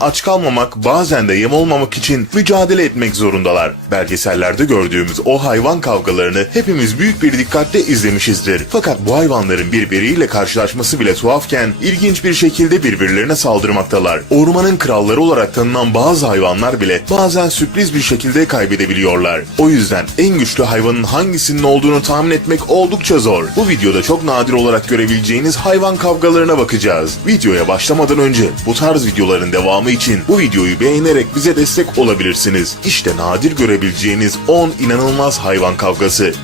aç kalmamak bazen de yem olmamak için mücadele etmek zorundalar. Belgesellerde gördüğümüz o hayvan kavgalarını hepimiz büyük bir dikkatle izlemişizdir. Fakat bu hayvanların birbiriyle karşılaşması bile tuhafken ilginç bir şekilde birbirlerine saldırmaktalar. Ormanın kralları olarak tanınan bazı hayvanlar bile bazen sürpriz bir şekilde kaybedebiliyorlar. O yüzden en güçlü hayvanın hangisinin olduğunu tahmin etmek oldukça zor. Bu videoda çok nadir olarak görebileceğiniz hayvan kavgalarına bakacağız. Videoya başlamadan önce bu tarz videoların devamı için bu videoyu beğenerek bize destek olabilirsiniz. İşte nadir görebileceğiniz 10 inanılmaz hayvan kavgası.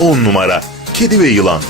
10 numara Kedi ve Yılan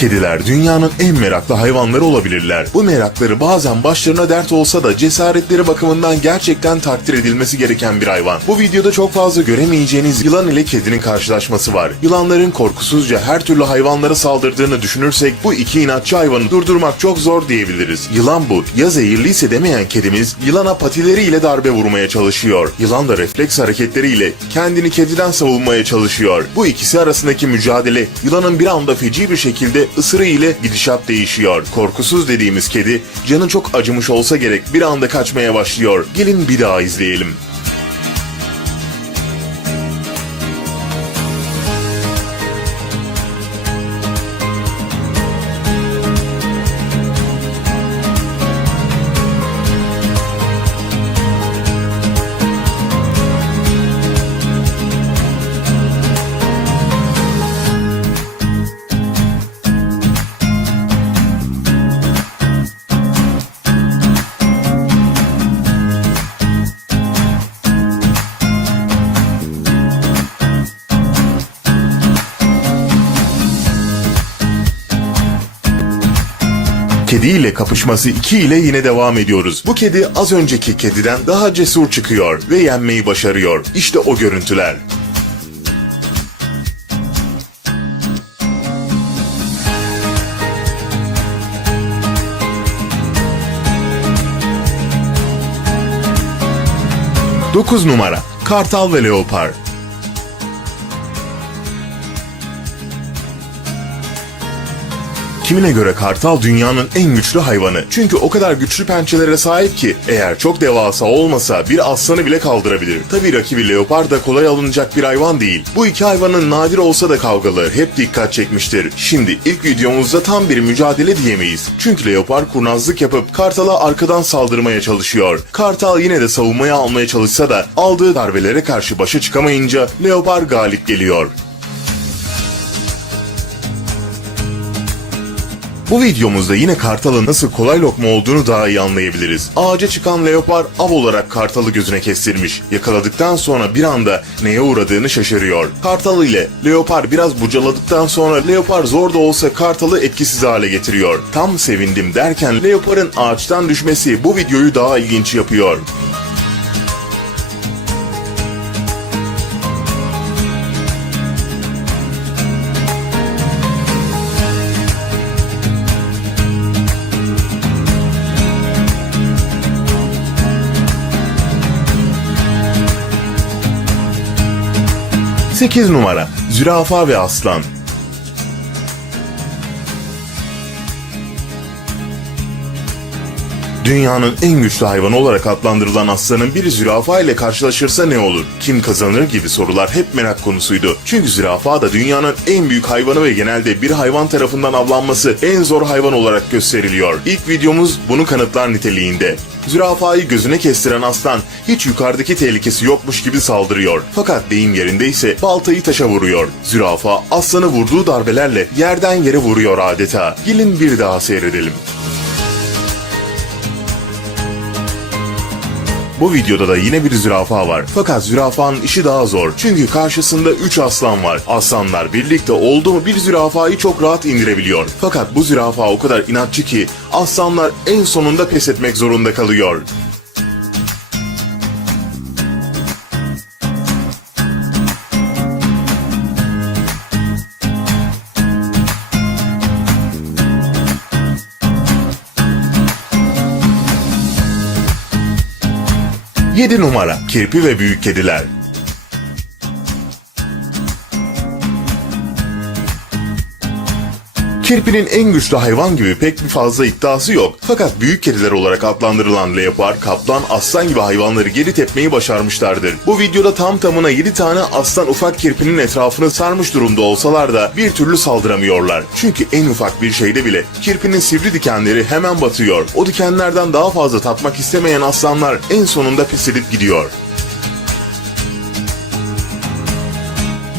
Kediler dünyanın en meraklı hayvanları olabilirler. Bu merakları bazen başlarına dert olsa da cesaretleri bakımından gerçekten takdir edilmesi gereken bir hayvan. Bu videoda çok fazla göremeyeceğiniz yılan ile kedinin karşılaşması var. Yılanların korkusuzca her türlü hayvanlara saldırdığını düşünürsek bu iki inatçı hayvanı durdurmak çok zor diyebiliriz. Yılan bu. Ya zehirliyse demeyen kedimiz yılana patileriyle darbe vurmaya çalışıyor. Yılan da refleks hareketleriyle kendini kediden savunmaya çalışıyor. Bu ikisi arasındaki mücadele yılanın bir anda feci bir şekilde ısırı ile gidişat değişiyor. Korkusuz dediğimiz kedi canı çok acımış olsa gerek bir anda kaçmaya başlıyor. Gelin bir daha izleyelim. Kedi ile kapışması 2 ile yine devam ediyoruz. Bu kedi az önceki kediden daha cesur çıkıyor ve yenmeyi başarıyor. İşte o görüntüler. Dokuz numara Kartal ve Leopar Kimine göre kartal dünyanın en güçlü hayvanı. Çünkü o kadar güçlü pençelere sahip ki eğer çok devasa olmasa bir aslanı bile kaldırabilir. Tabi rakibi leopar da kolay alınacak bir hayvan değil. Bu iki hayvanın nadir olsa da kavgaları hep dikkat çekmiştir. Şimdi ilk videomuzda tam bir mücadele diyemeyiz. Çünkü leopar kurnazlık yapıp kartala arkadan saldırmaya çalışıyor. Kartal yine de savunmaya almaya çalışsa da aldığı darbelere karşı başa çıkamayınca leopar galip geliyor. Bu videomuzda yine kartalın nasıl kolay lokma olduğunu daha iyi anlayabiliriz. Ağaca çıkan leopar av olarak kartalı gözüne kestirmiş. Yakaladıktan sonra bir anda neye uğradığını şaşırıyor. Kartal ile leopar biraz bucaladıktan sonra leopar zor da olsa kartalı etkisiz hale getiriyor. Tam sevindim derken leoparın ağaçtan düşmesi bu videoyu daha ilginç yapıyor. Sekiz numara. Zürafa ve Aslan Dünyanın en güçlü hayvanı olarak adlandırılan aslanın bir zürafa ile karşılaşırsa ne olur? Kim kazanır gibi sorular hep merak konusuydu. Çünkü zürafa da dünyanın en büyük hayvanı ve genelde bir hayvan tarafından avlanması en zor hayvan olarak gösteriliyor. İlk videomuz bunu kanıtlar niteliğinde. Zürafayı gözüne kestiren aslan hiç yukarıdaki tehlikesi yokmuş gibi saldırıyor. Fakat deyim yerindeyse baltayı taşa vuruyor. Zürafa aslanı vurduğu darbelerle yerden yere vuruyor adeta. Gelin bir daha seyredelim. Bu videoda da yine bir zürafa var. Fakat zürafanın işi daha zor. Çünkü karşısında 3 aslan var. Aslanlar birlikte oldu mu bir zürafayı çok rahat indirebiliyor. Fakat bu zürafa o kadar inatçı ki aslanlar en sonunda pes etmek zorunda kalıyor. Yedi numara. Kirpi ve Büyük Kediler Kirpinin en güçlü hayvan gibi pek bir fazla iddiası yok. Fakat büyük kediler olarak adlandırılan leopar, kaplan, aslan gibi hayvanları geri tepmeyi başarmışlardır. Bu videoda tam tamına 7 tane aslan ufak kirpinin etrafını sarmış durumda olsalar da bir türlü saldıramıyorlar. Çünkü en ufak bir şeyde bile kirpinin sivri dikenleri hemen batıyor. O dikenlerden daha fazla tatmak istemeyen aslanlar en sonunda pes edip gidiyor.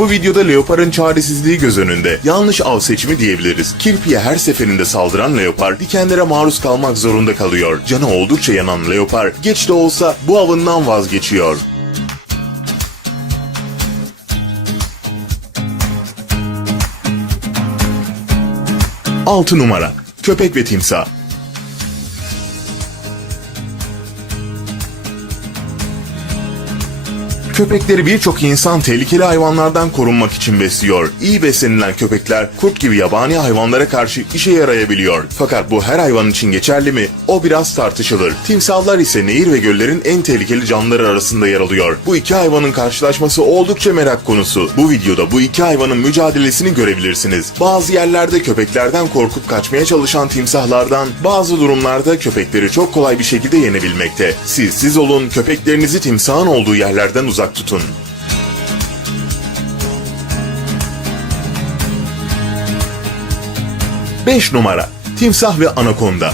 Bu videoda leoparın çaresizliği göz önünde. Yanlış av seçimi diyebiliriz. Kirpiye her seferinde saldıran leopar dikenlere maruz kalmak zorunda kalıyor. Canı oldukça yanan leopar geç de olsa bu avından vazgeçiyor. Altı numara Köpek ve timsah Köpekleri birçok insan tehlikeli hayvanlardan korunmak için besliyor. İyi beslenilen köpekler kurt gibi yabani hayvanlara karşı işe yarayabiliyor. Fakat bu her hayvan için geçerli mi? O biraz tartışılır. Timsahlar ise nehir ve göllerin en tehlikeli canlıları arasında yer alıyor. Bu iki hayvanın karşılaşması oldukça merak konusu. Bu videoda bu iki hayvanın mücadelesini görebilirsiniz. Bazı yerlerde köpeklerden korkup kaçmaya çalışan timsahlardan, bazı durumlarda köpekleri çok kolay bir şekilde yenebilmekte. Siz siz olun, köpeklerinizi timsahın olduğu yerlerden uzak tutun. Beş numara Timsah ve Anakonda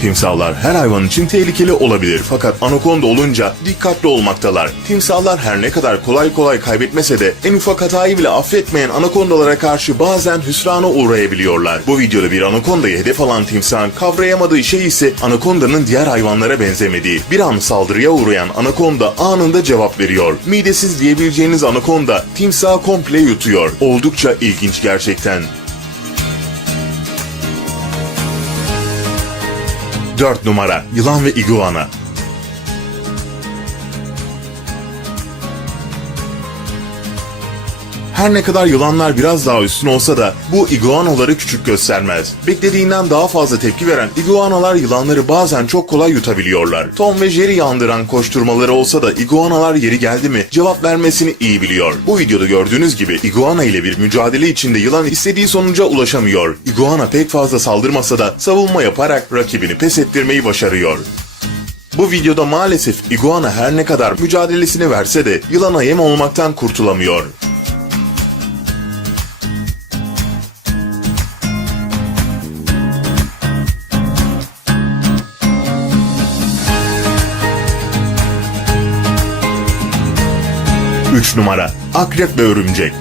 Timsahlar her hayvan için tehlikeli olabilir fakat anakonda olunca dikkatli olmaktalar. Timsahlar her ne kadar kolay kolay kaybetmese de en ufak hatayı bile affetmeyen anakondalara karşı bazen hüsrana uğrayabiliyorlar. Bu videoda bir anakondayı hedef alan timsahın kavrayamadığı şey ise anakondanın diğer hayvanlara benzemediği. Bir an saldırıya uğrayan anakonda anında cevap veriyor. Midesiz diyebileceğiniz anakonda timsahı komple yutuyor. Oldukça ilginç gerçekten. 4 numara. Yılan ve iguana Her ne kadar yılanlar biraz daha üstün olsa da bu iguanaları küçük göstermez. Beklediğinden daha fazla tepki veren iguanalar yılanları bazen çok kolay yutabiliyorlar. Tom ve Jerry yandıran koşturmaları olsa da iguanalar yeri geldi mi cevap vermesini iyi biliyor. Bu videoda gördüğünüz gibi iguana ile bir mücadele içinde yılan istediği sonuca ulaşamıyor. Iguana pek fazla saldırmasa da savunma yaparak rakibini pes ettirmeyi başarıyor. Bu videoda maalesef iguana her ne kadar mücadelesini verse de yılana yem olmaktan kurtulamıyor. Üç numara Akrep ve Örümcek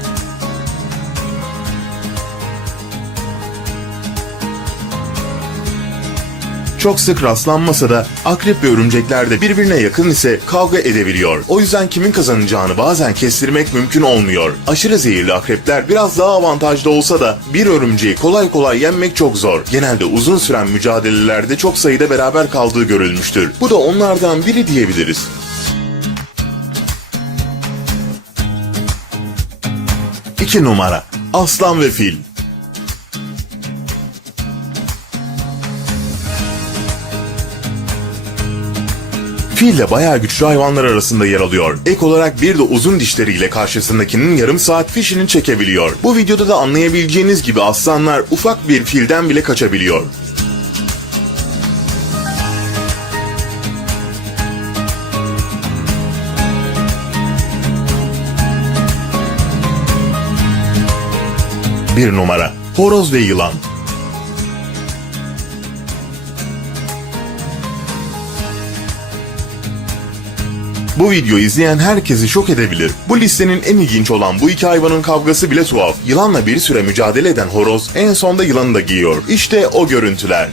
Çok sık rastlanmasa da akrep ve örümcekler de birbirine yakın ise kavga edebiliyor. O yüzden kimin kazanacağını bazen kestirmek mümkün olmuyor. Aşırı zehirli akrepler biraz daha avantajlı olsa da bir örümceği kolay kolay yenmek çok zor. Genelde uzun süren mücadelelerde çok sayıda beraber kaldığı görülmüştür. Bu da onlardan biri diyebiliriz. İki numara Aslan ve Fil Fil de bayağı güçlü hayvanlar arasında yer alıyor. Ek olarak bir de uzun dişleriyle karşısındakinin yarım saat fişini çekebiliyor. Bu videoda da anlayabileceğiniz gibi aslanlar ufak bir filden bile kaçabiliyor. Bir numara Horoz ve Yılan Bu videoyu izleyen herkesi şok edebilir. Bu listenin en ilginç olan bu iki hayvanın kavgası bile tuhaf. Yılanla bir süre mücadele eden horoz en sonda yılanı da giyiyor. İşte o görüntüler.